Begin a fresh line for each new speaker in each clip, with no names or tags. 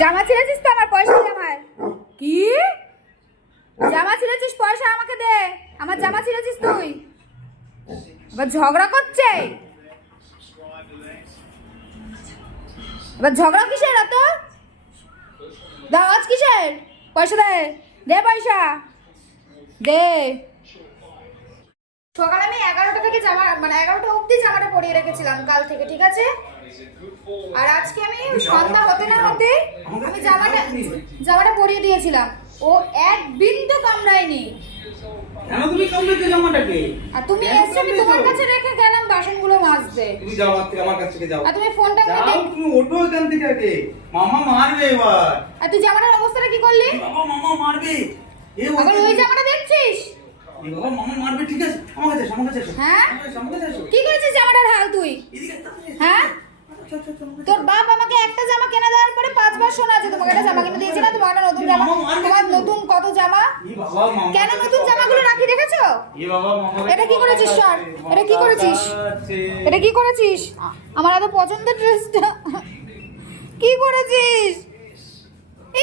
জামা ছিঁড়েছিস তো আমার পয়সা দে আমায় কি? জামা ছিঁড়েছিস পয়সা আমাকে দে। আমার জামা ছিঁড়েছিস তুই। এবার ঝগড়া করছে। এবার ঝগড়া কিসের এত? দাওয়াজ কিসের? পয়সা দে। দে পয়সা। দে। সকালে আমি এগারোটা থেকে জামা মানে এগারোটা অবধি জামাটা পরিয়ে রেখেছিলাম কাল থেকে ঠিক আছে? আর আজকে আমি সন্ধ্যা হতে না হতে আমি জামাটা জামাটা পরিয়ে দিয়েছিলাম। ও এক বিন্দু কামড়ায়নি।
কেন তুমি জামাটাকে?
আর তুমি এসে আমি তোমার কাছে রেখে গেলাম বাসনগুলো মাজতে।
তুমি যাও আমার থেকে আমার কাছ থেকে যাও।
আর তুমি ফোনটা কেটে
তুমি ওঠো এখান থেকে আগে। মামা মারবে এবার।
আর তুই জামাটার অবস্থাটা কি করলি?
বাবা মামা মারবে। এ
ওই জামাটা দেখছিস?
বাবা মামা মারবে ঠিক আছে। আমার কাছে আমার কাছে
হ্যাঁ? কি করেছিস জামাটার হাল তুই। হ্যাঁ?
আচ্ছা, আচ্ছা, আচ্ছা,
তোর বাপ আমাকে একটা জামা কিনে দেওয়ার পরে পাঁচবার শোনা আছে তোমাকে একটা জামা কিনে দিয়েছি না? তোমার একটা নতুন জামা তোমার নতুন কত জামা? কেন নতুন জামাগুলো রাখি দেখেছ?
এ বাবা মামা
এটা কি করেছিস, সর? এটা কি করেছিস? এটা কি করেছিস? আমার এত পছন্দের ড্রেসটা। কি করেছিস?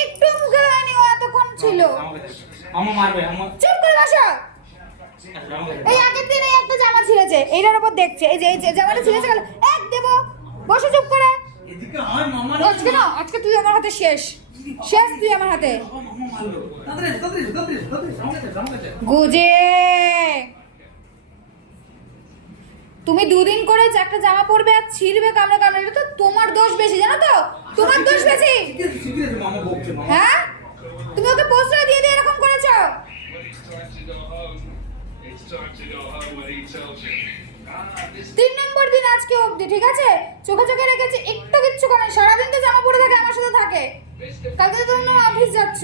একটু মুখে হয়নি ও এতক্ষণ ছিল। চুপ করে বসো। এই আগের দিন এই একটা জামা ছিঁড়েছে। এইটার উপর দেখছে। এই যে এই যে জামাটা ছিঁড়েছে গেল। এক দেবো। বসে চুপ করে।
এদিকে আয় মামা
আজকে না আজকে তুই আমার হাতে শেষ শেষ তুই আমার হাতে গুজে তুমি দুদিন করে একটা জামা পরবে আর ছিঁড়বে কামড়ে কামড়ে তো তোমার দোষ বেশি জানো তো তোমার দোষ বেশি হ্যাঁ তুমি ওকে প্রশ্রয় দিয়ে দিয়ে এরকম করেছ তিন দিন আজকে অবধি ঠিক আছে? চোখে চোখে রেখেছি একটু কিচ্ছু করে সারাদিন তো জামা পরে থাকে আমার সাথে থাকে। কালকে তো তুমি অফিস যাচ্ছ।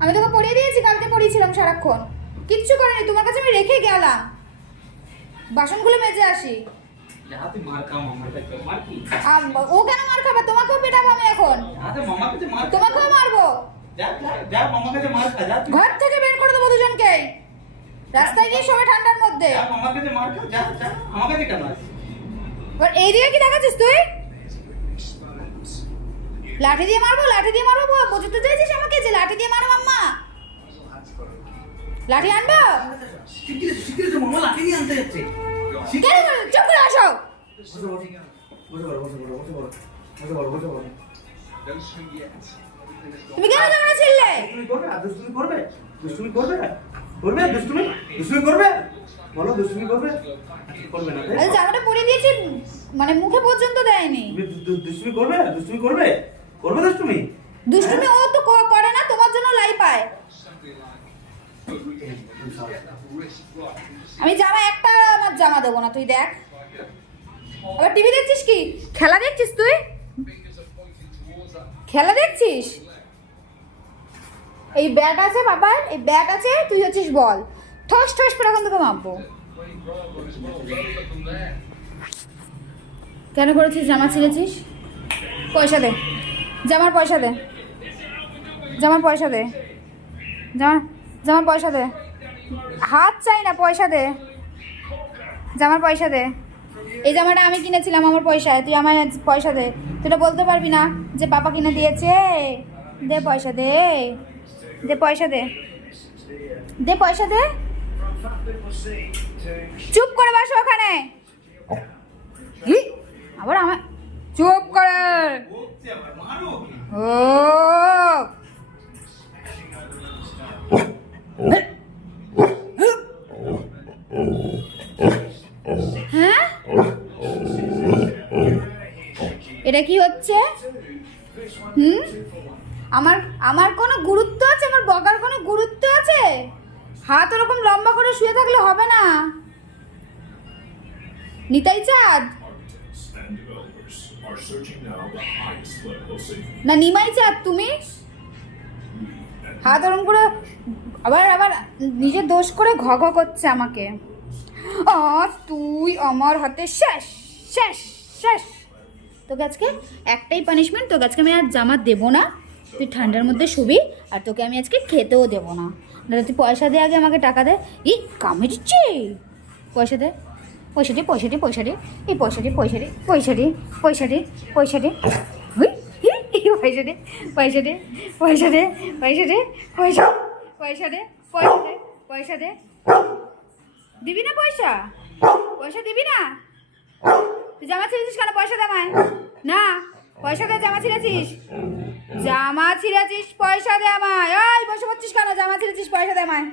আমি তোকে পরিয়ে দিয়েছি কালকে পরিয়েছিলাম সারাক্ষণ। কিচ্ছু করেনি তোমার কাছে আমি রেখে গেলাম। বাসনগুলো মেজে আসি। ও কেন মার খাবে? তোমাকেও পেটাবো আমি এখন। তোমাকেও মারবো। ঘর থেকে বের করে দেবো দুজনকে রাস্তায় গিয়ে সবাই ঠান্ডার মধ্যে।
আমার কাছে কেন
এই দিকে কি দেখাচ্ছিস তুই? লাঠি দিয়ে মারবো, লাঠি দিয়ে মারবো? বোঝাতে চাইছিস আমাকে যে লাঠি দিয়ে মারো আম্মা লাঠি আনব? চুপ করে আসো তুমি কেন ঝগড়া ছিললে?
তুমি করবে? দুষ্টুমি করবে? দুষ্টুমি করবে? দুষ্টুমি করবে? বলো দুষ্টুমি করবে? করবে না
আরে জামাটা পরিয়ে দিয়েছি মানে মুখে পর্যন্ত দেয়নি।
দুষ্টুমি করবে? দুষ্টুমি করবে? করবে দুষ্টুমি?
দুষ্টুমি ও তো করে না তোমার জন্য লাই পায়। আমি জামা একটা আমার জামা দেবো না তুই দেখ। আবার টিভি দেখছিস কি? খেলা দেখছিস তুই? খেলা দেখছিস? এই ব্যাট আছে বাবার এই ব্যাট আছে তুই হচ্ছিস বল। ঠস ঠস করে এখন তোকে মাপবো কেন করেছিস? জামা ছিঁড়েছিস? পয়সা দে। জামার পয়সা দে। জামার পয়সা দে। জামা জামার পয়সা দে। হাত চাই না, পয়সা দে। জামার পয়সা দে। এই জামাটা আমি কিনেছিলাম, আমার পয়সায়। তুই আজ পয়সা দে। তুই তো বলতে পারবি না যে পাপা কিনে দিয়েছে। দে পয়সা, দে। দে পয়সা দে। দে পয়সা দে। চুপ করে বসো ওখানে। আবার আমার চুপ করে। ও। হ্যাঁ? এটা কি হচ্ছে? হুম? আমার আমার কোনো গুরুত্ব আছে? আমার বকার কোনো গুরুত্ব আছে? হাত ওরকম লম্বা করে শুয়ে থাকলে হবে না। নিতাই চাঁদ. না, নিমাই চাঁদ, তুমি? হাত ওরম করে আবার আবার নিজের দোষ করে ঘ ঘ করছে আমাকে। আজ তুই আমার হাতে শেষ শেষ শেষ। তোকে আজকে একটাই পানিশমেন্ট তোকে আজকে আমি আর জামা দেবো না। তুই ঠান্ডার মধ্যে শুবি, আর তোকে আমি আজকে খেতেও দেবো না। দাদা তুই পয়সা দে আগে আমাকে টাকা দে ই কামে দিচ্ছে পয়সা দে পয়সা দে পয়সা দে পয়সা দে এই পয়সা দে পয়সা দে পয়সা দে পয়সা দে পয়সা দে পয়সা দে পয়সা দে পয়সা দে পয়সা দে পয়সা দে পয়সা দে দিবি না পয়সা পয়সা দিবি না তুই জামা ছিঁড়েছিস কেন পয়সা দে আমায় না পয়সা দে জামা ছিঁড়েছিস? জামা ছিঁড়েছিস পয়সা দে আমায়। ওই বসে পড়ছিস কেন? জামা ছিঁড়েছিস পয়সা দে আমায়।